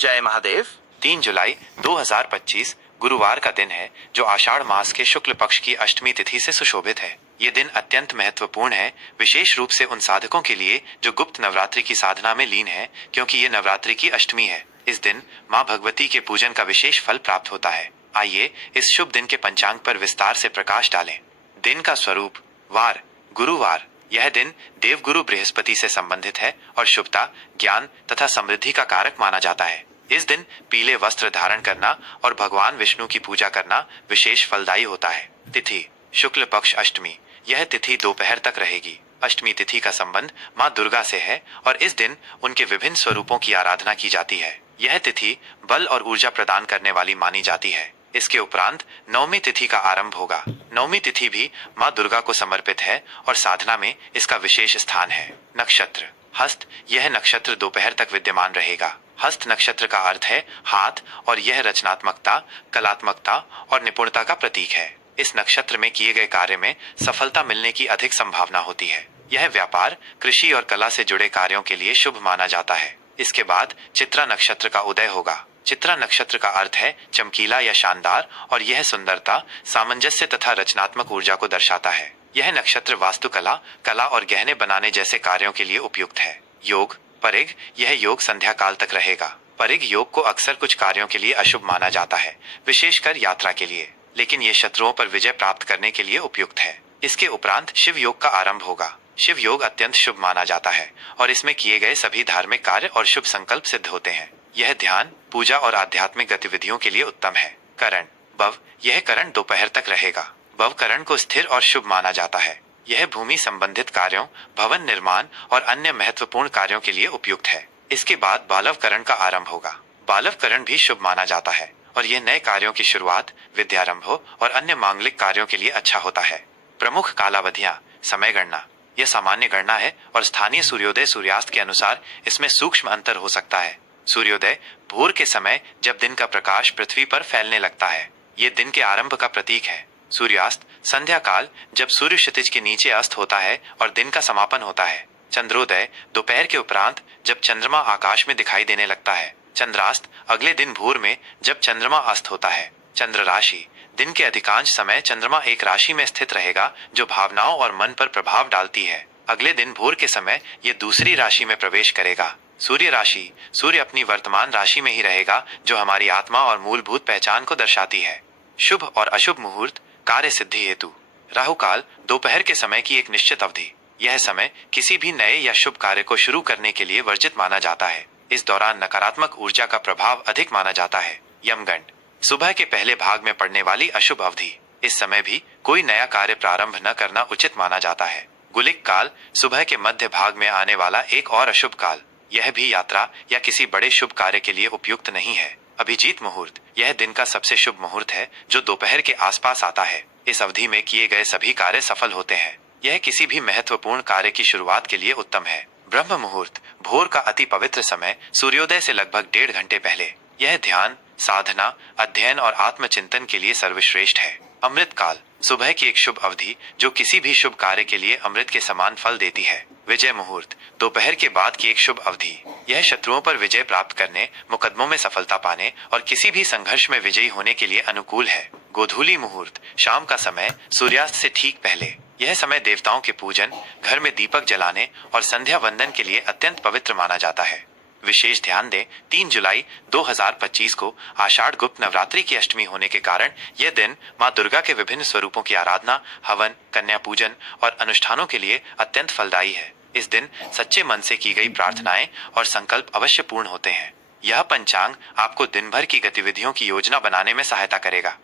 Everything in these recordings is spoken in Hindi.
जय महादेव। 3 जुलाई 2025 गुरुवार का दिन है, जो आषाढ़ मास के शुक्ल पक्ष की अष्टमी तिथि से सुशोभित है। ये दिन अत्यंत महत्वपूर्ण है, विशेष रूप से उन साधकों के लिए जो गुप्त नवरात्रि की साधना में लीन है, क्योंकि ये नवरात्रि की अष्टमी है। इस दिन माँ भगवती के पूजन का विशेष फल प्राप्त होता है। आइए इस शुभ दिन के पंचांग पर विस्तार से प्रकाश डालें। दिन का स्वरूप। वार, गुरुवार। यह दिन देवगुरु बृहस्पति से संबंधित है और शुभता, ज्ञान तथा समृद्धि का कारक माना जाता है। इस दिन पीले वस्त्र धारण करना और भगवान विष्णु की पूजा करना विशेष फलदायी होता है। तिथि शुक्ल पक्ष अष्टमी। यह तिथि दोपहर तक रहेगी। अष्टमी तिथि का संबंध माँ दुर्गा से है और इस दिन उनके विभिन्न स्वरूपों की आराधना की जाती है। यह तिथि बल और ऊर्जा प्रदान करने वाली मानी जाती है। इसके उपरांत नवमी तिथि का आरंभ होगा। नवमी तिथि भी माँ दुर्गा को समर्पित है और साधना में इसका विशेष स्थान है। नक्षत्र हस्त। यह नक्षत्र दोपहर तक विद्यमान रहेगा। हस्त नक्षत्र का अर्थ है हाथ और यह रचनात्मकता, कलात्मकता और निपुणता का प्रतीक है। इस नक्षत्र में किए गए कार्य में सफलता मिलने की अधिक संभावना होती है। यह व्यापार, कृषि और कला से जुड़े कार्यों के लिए शुभ माना जाता है। इसके बाद चित्रा नक्षत्र का उदय होगा। चित्रा नक्षत्र का अर्थ है चमकीला या शानदार और यह सुंदरता, सामंजस्य तथा रचनात्मक ऊर्जा को दर्शाता है। यह नक्षत्र वास्तुकला, कला और गहने बनाने जैसे कार्यों के लिए उपयुक्त है। योग परिग। यह योग संध्या काल तक रहेगा। परिग योग को अक्सर कुछ कार्यों के लिए अशुभ माना जाता है, विशेषकर यात्रा के लिए, लेकिन यह शत्रुओं पर विजय प्राप्त करने के लिए उपयुक्त है। इसके उपरांत शिव योग का आरंभ होगा। शिव योग अत्यंत शुभ माना जाता है और इसमें किए गए सभी धार्मिक कार्य और शुभ संकल्प सिद्ध होते हैं। यह ध्यान, पूजा और आध्यात्मिक गतिविधियों के लिए उत्तम है। करण भव। यह करण दोपहर तक रहेगा। भव करण को स्थिर और शुभ माना जाता है। यह भूमि संबंधित कार्यों, भवन निर्माण और अन्य महत्वपूर्ण कार्यों के लिए उपयुक्त है। इसके बाद बालव करण का आरंभ होगा। बालव करण भी शुभ माना जाता है और यह नए कार्यों की शुरुआत, विद्यारंभ और अन्य मांगलिक कार्यों के लिए अच्छा होता है। प्रमुख कालावधियां। समय गणना। यह सामान्य गणना है और स्थानीय सूर्योदय सूर्यास्त के अनुसार इसमें सूक्ष्म अंतर हो सकता है। सूर्योदय भोर के समय, जब दिन का प्रकाश पृथ्वी पर फैलने लगता है, ये दिन के आरंभ का प्रतीक है। सूर्यास्त संध्या काल, जब सूर्य क्षितिज के नीचे अस्त होता है और दिन का समापन होता है। चंद्रोदय दोपहर के उपरांत, जब चंद्रमा आकाश में दिखाई देने लगता है। चंद्रास्त अगले दिन भोर में, जब चंद्रमा अस्त होता है। चंद्र राशि। दिन के अधिकांश समय चंद्रमा एक राशि में स्थित रहेगा, जो भावनाओं और मन पर प्रभाव डालती है। अगले दिन भोर के समय ये दूसरी राशि में प्रवेश करेगा। सूर्य राशि। सूर्य अपनी वर्तमान राशि में ही रहेगा, जो हमारी आत्मा और मूलभूत पहचान को दर्शाती है। शुभ और अशुभ मुहूर्त। कार्य सिद्धि हेतु राहु काल दोपहर के समय की एक निश्चित अवधि। यह समय किसी भी नए या शुभ कार्य को शुरू करने के लिए वर्जित माना जाता है। इस दौरान नकारात्मक ऊर्जा का प्रभाव अधिक माना जाता है। यमगंड सुबह के पहले भाग में पड़ने वाली अशुभ अवधि। इस समय भी कोई नया कार्य प्रारंभ न करना उचित माना जाता है। गुलिक काल सुबह के मध्य भाग में आने वाला एक और अशुभ काल। यह भी यात्रा या किसी बड़े शुभ कार्य के लिए उपयुक्त नहीं है। अभिजीत मुहूर्त। यह दिन का सबसे शुभ मुहूर्त है, जो दोपहर के आसपास आता है। इस अवधि में किए गए सभी कार्य सफल होते हैं। यह किसी भी महत्वपूर्ण कार्य की शुरुआत के लिए उत्तम है। ब्रह्म मुहूर्त भोर का अति पवित्र समय, सूर्योदय से लगभग 1.5 घंटे पहले। यह ध्यान, साधना, अध्ययन और आत्मचिंतन के लिए सर्वश्रेष्ठ है। अमृत काल सुबह की एक शुभ अवधि, जो किसी भी शुभ कार्य के लिए अमृत के समान फल देती है। विजय मुहूर्त दोपहर के बाद की एक शुभ अवधि। यह शत्रुओं पर विजय प्राप्त करने, मुकदमों में सफलता पाने और किसी भी संघर्ष में विजयी होने के लिए अनुकूल है। गोधूली मुहूर्त शाम का समय, सूर्यास्त से ठीक पहले। यह समय देवताओं के पूजन, घर में दीपक जलाने और संध्या वंदन के लिए अत्यंत पवित्र माना जाता है। विशेष ध्यान दें, 3 जुलाई 2025 को आषाढ़ गुप्त नवरात्रि की अष्टमी होने के कारण यह दिन माँ दुर्गा के विभिन्न स्वरूपों की आराधना, हवन, कन्या पूजन और अनुष्ठानों के लिए अत्यंत फलदायी है। इस दिन सच्चे मन से की गई प्रार्थनाएं और संकल्प अवश्य पूर्ण होते हैं। यह पंचांग आपको दिन भर की गतिविधियों की योजना बनाने में सहायता करेगा।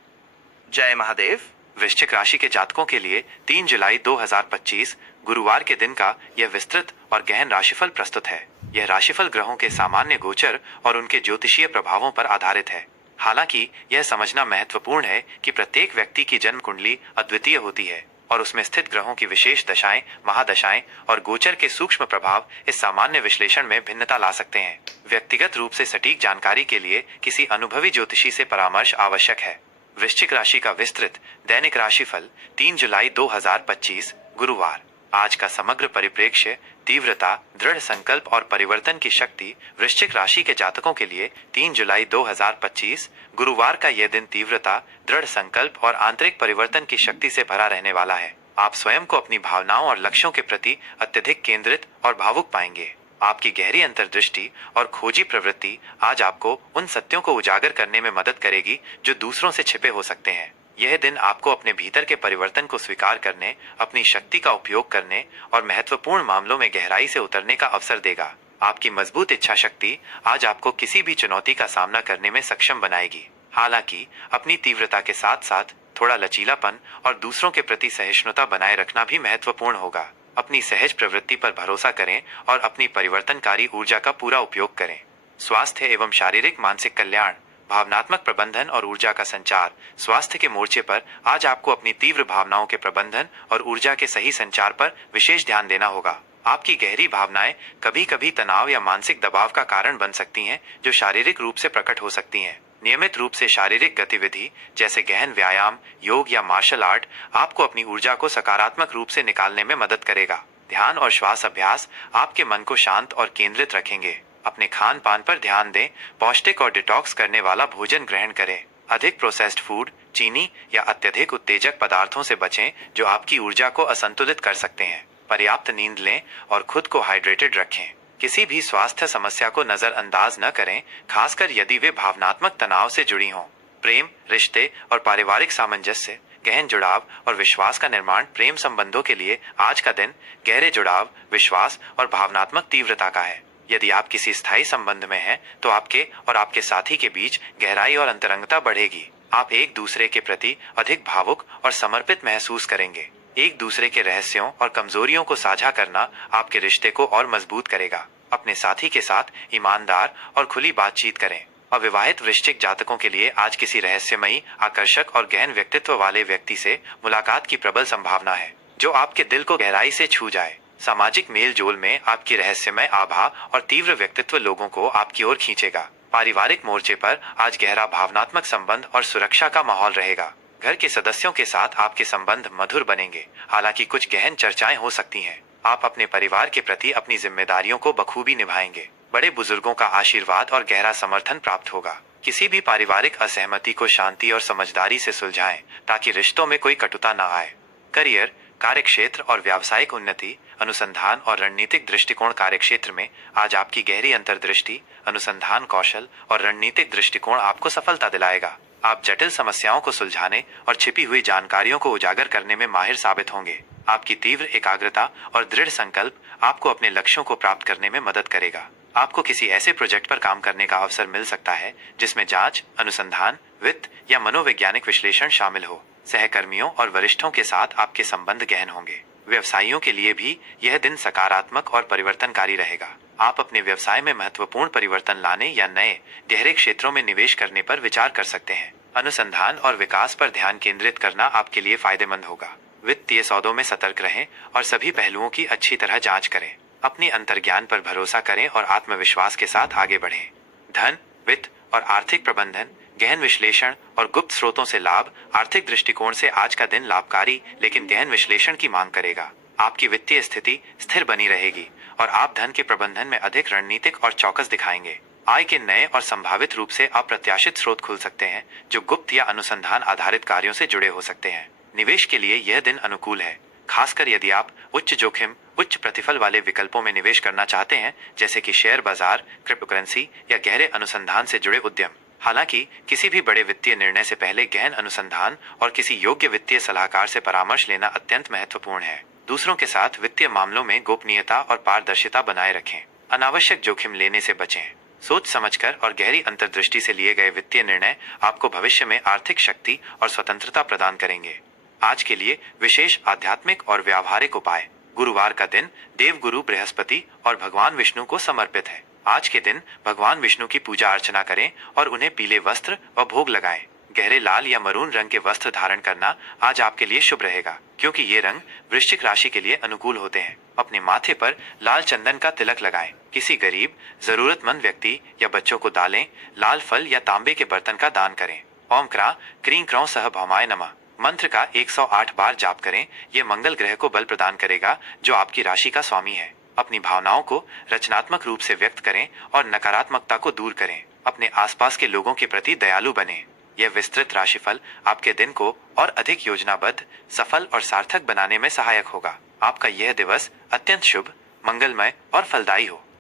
जय महादेव। वृश्चिक राशि के जातकों के लिए 3 जुलाई 2025 गुरुवार के दिन का यह विस्तृत और गहन राशिफल प्रस्तुत है। यह राशिफल ग्रहों के सामान्य गोचर और उनके ज्योतिषीय प्रभावों पर आधारित है। हालांकि यह समझना महत्वपूर्ण है कि प्रत्येक व्यक्ति की जन्म कुंडली अद्वितीय होती है और उसमें स्थित ग्रहों की विशेष दशाएं, महादशाएं और गोचर के सूक्ष्म प्रभाव इस सामान्य विश्लेषण में भिन्नता ला सकते हैं। व्यक्तिगत रूप से सटीक जानकारी के लिए किसी अनुभवी ज्योतिषी से परामर्श आवश्यक है। वृश्चिक राशि का विस्तृत दैनिक राशिफल 3 जुलाई 2025 गुरुवार। आज का समग्र परिप्रेक्ष्य, तीव्रता, दृढ़ संकल्प और परिवर्तन की शक्ति। वृश्चिक राशि के जातकों के लिए 3 जुलाई 2025 गुरुवार का यह दिन तीव्रता, दृढ़ संकल्प और आंतरिक परिवर्तन की शक्ति से भरा रहने वाला है। आप स्वयं को अपनी भावनाओं और लक्ष्यों के प्रति अत्यधिक केंद्रित और भावुक पाएंगे। आपकी गहरी अंतर्दृष्टि और खोजी प्रवृत्ति आज आपको उन सत्यों को उजागर करने में मदद करेगी जो दूसरों से छिपे हो सकते हैं। यह दिन आपको अपने भीतर के परिवर्तन को स्वीकार करने, अपनी शक्ति का उपयोग करने और महत्वपूर्ण मामलों में गहराई से उतरने का अवसर देगा। आपकी मजबूत इच्छा शक्ति आज आपको किसी भी चुनौती का सामना करने में सक्षम बनाएगी। हालांकि अपनी तीव्रता के साथ साथ थोड़ा लचीलापन और दूसरों के प्रति सहिष्णुता बनाए रखना भी महत्वपूर्ण होगा। अपनी सहज प्रवृत्ति पर भरोसा करें और अपनी परिवर्तनकारी ऊर्जा का पूरा उपयोग करें। स्वास्थ्य एवं शारीरिक मानसिक कल्याण, भावनात्मक प्रबंधन और ऊर्जा का संचार। स्वास्थ्य के मोर्चे पर आज आपको अपनी तीव्र भावनाओं के प्रबंधन और ऊर्जा के सही संचार पर विशेष ध्यान देना होगा। आपकी गहरी भावनाएं कभी कभी तनाव या मानसिक दबाव का कारण बन सकती हैं, जो शारीरिक रूप से प्रकट हो सकती हैं। नियमित रूप से शारीरिक गतिविधि जैसे गहन व्यायाम, योग या मार्शल आर्ट आपको अपनी ऊर्जा को सकारात्मक रूप से निकालने में मदद करेगा। ध्यान और श्वास अभ्यास आपके मन को शांत और केंद्रित रखेंगे। अपने खान पान पर ध्यान दें, पौष्टिक और डिटॉक्स करने वाला भोजन ग्रहण करें। अधिक प्रोसेस्ड फूड, चीनी या अत्यधिक उत्तेजक पदार्थों से बचें जो आपकी ऊर्जा को असंतुलित कर सकते हैं। पर्याप्त नींद लें और खुद को हाइड्रेटेड रखें। किसी भी स्वास्थ्य समस्या को नजरअंदाज न करें, खासकर यदि वे भावनात्मक तनाव से जुड़ी हों। प्रेम, रिश्ते और पारिवारिक सामंजस्य, गहन जुड़ाव और विश्वास का निर्माण। प्रेम संबंधों के लिए आज का दिन गहरे जुड़ाव, विश्वास और भावनात्मक तीव्रता का है। यदि आप किसी स्थायी संबंध में हैं, तो आपके और आपके साथी के बीच गहराई और अंतरंगता बढ़ेगी। आप एक दूसरे के प्रति अधिक भावुक और समर्पित महसूस करेंगे। एक दूसरे के रहस्यों और कमजोरियों को साझा करना आपके रिश्ते को और मजबूत करेगा। अपने साथी के साथ ईमानदार और खुली बातचीत करें। अविवाहित वृश्चिक जातकों के लिए आज किसी रहस्यमयी, आकर्षक और गहन व्यक्तित्व वाले व्यक्ति से मुलाकात की प्रबल संभावना है, जो आपके दिल को गहराई से छू जाए। सामाजिक मेल जोल में आपकी रहस्यमय आभा और तीव्र व्यक्तित्व लोगों को आपकी ओर खींचेगा। पारिवारिक मोर्चे पर आज गहरा भावनात्मक संबंध और सुरक्षा का माहौल रहेगा। घर के सदस्यों के साथ आपके संबंध मधुर बनेंगे, हालांकि कुछ गहन चर्चाएं हो सकती हैं। आप अपने परिवार के प्रति अपनी जिम्मेदारियों को बखूबी निभाएंगे। बड़े बुजुर्गों का आशीर्वाद और गहरा समर्थन प्राप्त होगा। किसी भी पारिवारिक असहमति को शांति और समझदारी से सुलझाएं, ताकि रिश्तों में कोई कटुता न आए। करियर, कार्यक्षेत्र और व्यावसायिक उन्नति, अनुसंधान और रणनीतिक दृष्टिकोण। कार्यक्षेत्र में आज आपकी गहरी अंतर्दृष्टि, अनुसंधान कौशल और रणनीतिक दृष्टिकोण आपको सफलता दिलाएगा। आप जटिल समस्याओं को सुलझाने और छिपी हुई जानकारियों को उजागर करने में माहिर साबित होंगे। आपकी तीव्र एकाग्रता और दृढ़ संकल्प आपको अपने लक्ष्यों को प्राप्त करने में मदद करेगा। आपको किसी ऐसे प्रोजेक्ट पर काम करने का अवसर मिल सकता है जिसमें जांच, अनुसंधान, वित्त या मनोवैज्ञानिक विश्लेषण शामिल हो। सहकर्मियों और वरिष्ठों के साथ आपके संबंध गहन होंगे। व्यवसायियों के लिए भी यह दिन सकारात्मक और परिवर्तनकारी रहेगा। आप अपने व्यवसाय में महत्वपूर्ण परिवर्तन लाने या नए गहरे क्षेत्रों में निवेश करने पर विचार कर सकते हैं। अनुसंधान और विकास पर ध्यान केंद्रित करना आपके लिए फायदेमंद होगा। वित्तीय सौदों में सतर्क रहें और सभी पहलुओं की अच्छी तरह जांच करें। अपनी अंतर्ज्ञान पर भरोसा करें और आत्मविश्वास के साथ आगे बढ़ें। धन, वित्त और आर्थिक प्रबंधन, गहन विश्लेषण और गुप्त स्रोतों से लाभ। आर्थिक दृष्टिकोण से आज का दिन लाभकारी लेकिन गहन विश्लेषण की मांग करेगा। आपकी वित्तीय स्थिति स्थिर बनी रहेगी और आप धन के प्रबंधन में अधिक रणनीतिक और चौकस दिखाएंगे। आय के नए और संभावित रूप से अप्रत्याशित स्रोत खुल सकते हैं, जो गुप्त या अनुसंधान आधारित कार्यों से जुड़े हो सकते हैं। निवेश के लिए यह दिन अनुकूल है, खासकर यदि आप उच्च जोखिम, उच्च प्रतिफल वाले विकल्पों में निवेश करना चाहते हैं, जैसे कि शेयर बाजार, क्रिप्टोकरेंसी या गहरे अनुसंधान से जुड़े उद्यम। हालांकि किसी भी बड़े वित्तीय निर्णय से पहले गहन अनुसंधान और किसी योग्य वित्तीय सलाहकार से परामर्श लेना अत्यंत महत्वपूर्ण है। दूसरों के साथ वित्तीय मामलों में गोपनीयता और पारदर्शिता बनाए रखें। अनावश्यक जोखिम लेने से बचें। सोच समझकर और गहरी अंतर्दृष्टि से लिए गए वित्तीय निर्णय आपको भविष्य में आर्थिक शक्ति और स्वतंत्रता प्रदान करेंगे। आज के लिए विशेष आध्यात्मिक और व्यावहारिक उपाय। गुरुवार का दिन देवगुरु बृहस्पति और भगवान विष्णु को समर्पित है। आज के दिन भगवान विष्णु की पूजा अर्चना करें और उन्हें पीले वस्त्र व भोग लगाएं। गहरे लाल या मरून रंग के वस्त्र धारण करना आज आपके लिए शुभ रहेगा, क्योंकि ये रंग वृश्चिक राशि के लिए अनुकूल होते हैं। अपने माथे पर लाल चंदन का तिलक लगाएं। किसी गरीब, जरूरतमंद व्यक्ति या बच्चों को दालें, लाल फल या तांबे के बर्तन का दान करें। ओम क्रा क्रीं क्रौं सह भौमाय नमः। मंत्र का 108 बार जाप करें। यह मंगल ग्रह को बल प्रदान करेगा जो आपकी राशि का स्वामी है। अपनी भावनाओं को रचनात्मक रूप से व्यक्त करें और नकारात्मकता को दूर करें। अपने आसपास के लोगों के प्रति दयालु बने। यह विस्तृत राशिफल आपके दिन को और अधिक योजनाबद्ध, सफल और सार्थक बनाने में सहायक होगा। आपका यह दिवस अत्यंत शुभ, मंगलमय और फलदायी हो।